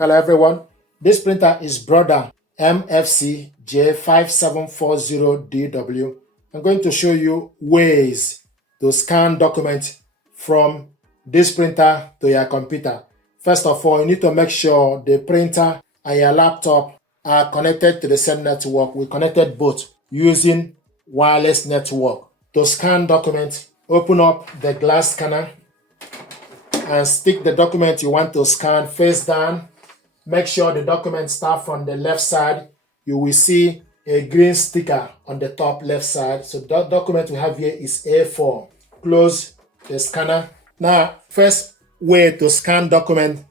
Hello everyone, this printer is Brother MFC-J5740DW. I'm going to show you ways to scan documents from this printer to your computer. First of all, you need to make sure the printer and your laptop are connected to the same network. We connected both using wireless network. To scan documents, open up the glass scanner and stick the document you want to scan face down. Make sure the document starts from the left side. You will see a green sticker on the top left side. So the document we have here is A4. Close the scanner. Now, first way to scan document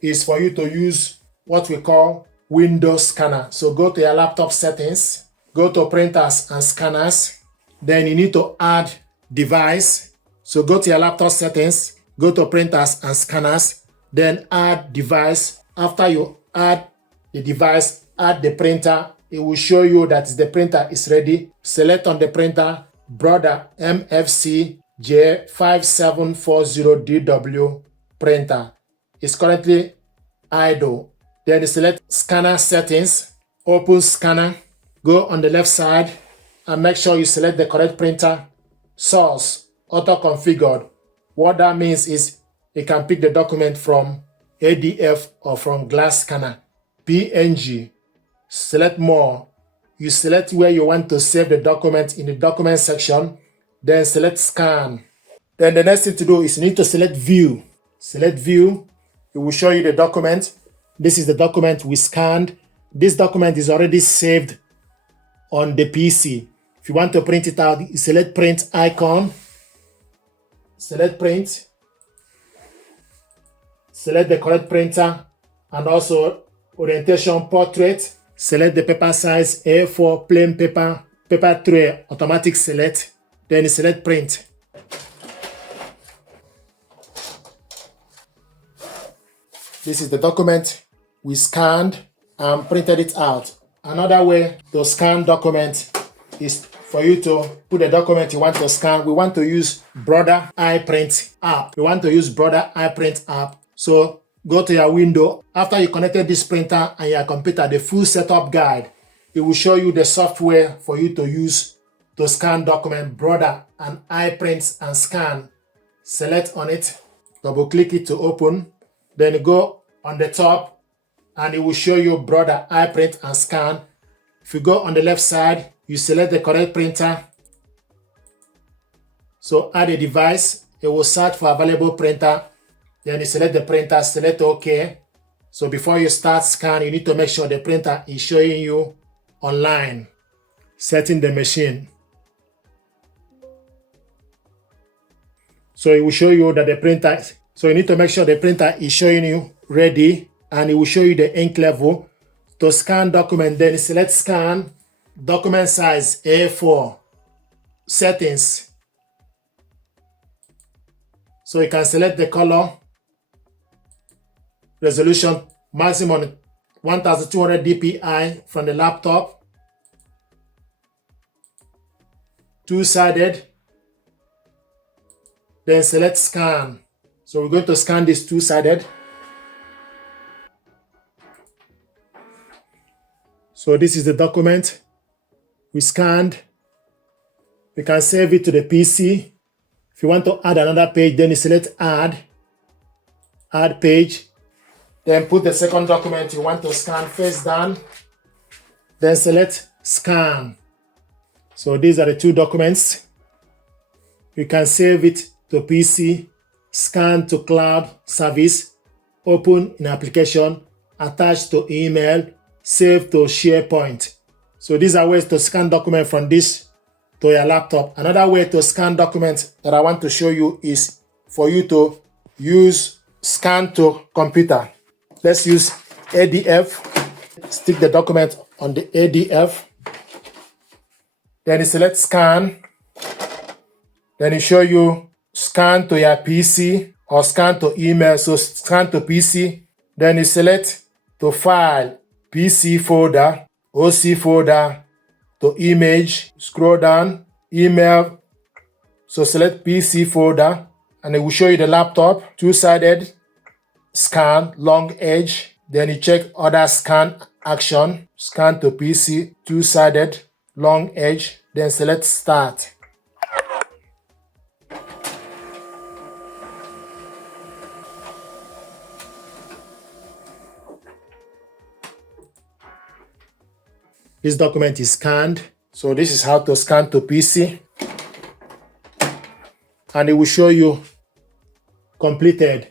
is for you to use what we call Windows Scanner. So go to your laptop settings, go to printers and scanners. Then you need to add device. So go to your laptop settings, go to printers and scanners, then add device. After you add the device, add the printer. It will show you that the printer is ready. Select on the printer, Brother MFC-J5740DW printer. It's currently idle. Then select scanner settings, open scanner, go on the left side and make sure you select the correct printer. Source, auto configured. What that means is it can pick the document from ADF or from glass scanner. PNG, select more. You select where you want to save the document in the document section, then select scan. Then the next thing to do is you need to select view. Select view, it will show you the document. This is the document we scanned. This document is already saved on the PC. If you want to print it out, you select print icon, select print, select the correct printer and also orientation portrait. Select the paper size A4 plain paper, paper tray, automatic select, then select print. This is the document we scanned and printed it out. Another way to scan document is for you to put the document you want to scan. We want to use Brother iPrint app. We want to use Brother iPrint app. So go to your window. After you connected this printer and your computer, the full setup guide, it will show you the software for you to use to scan document, Brother and iPrint&Scan. Select on it, double click it to open. Then go on the top and it will show you Brother iPrint&Scan. If you go on the left side, you select the correct printer. So add a device. It will search for available printer. Then you select the printer, select OK. So before you start scan, you need to make sure the printer is showing you online. Setting the machine. So it will show you that the printer, so you need to make sure the printer is showing you ready and it will show you the ink level. To scan document, then select scan, document size A4, settings. So you can select the color, resolution, maximum 1200 dpi from the laptop, two-sided, then select scan. So we're going to scan this two-sided. So this is the document we scanned. We can save it to the PC. If you want to add another page, then you select add page. Then put the second document you want to scan face down. Then select scan. So these are the two documents. You can save it to PC, scan to cloud service, open in application, attach to email, save to SharePoint. So these are ways to scan document from this to your laptop. Another way to scan documents that I want to show you is for you to use scan to computer. Let's use ADF. Stick the document on the ADF. Then you select scan. Then it show you scan to your PC or scan to email. So scan to PC. Then you select to file, PC folder, OC folder, to image, scroll down, email. So select PC folder and it will show you the laptop, two-sided, scan, long edge. Then you check other scan action, scan to PC, two-sided, long edge, then select start. This document is scanned. So this is how to scan to PC. And it will show you completed.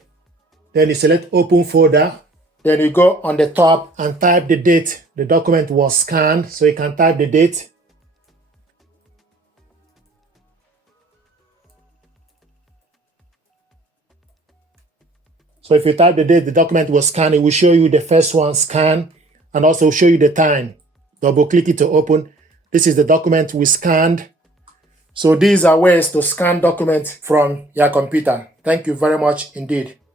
Then you select open folder. Then you go on the top and type the date the document was scanned. So you can type the date. So if you type the date the document was scanned, it will show you the first one scanned and also show you the time. Double click it to open. This is the document we scanned. So these are ways to scan documents from your computer. Thank you very much indeed.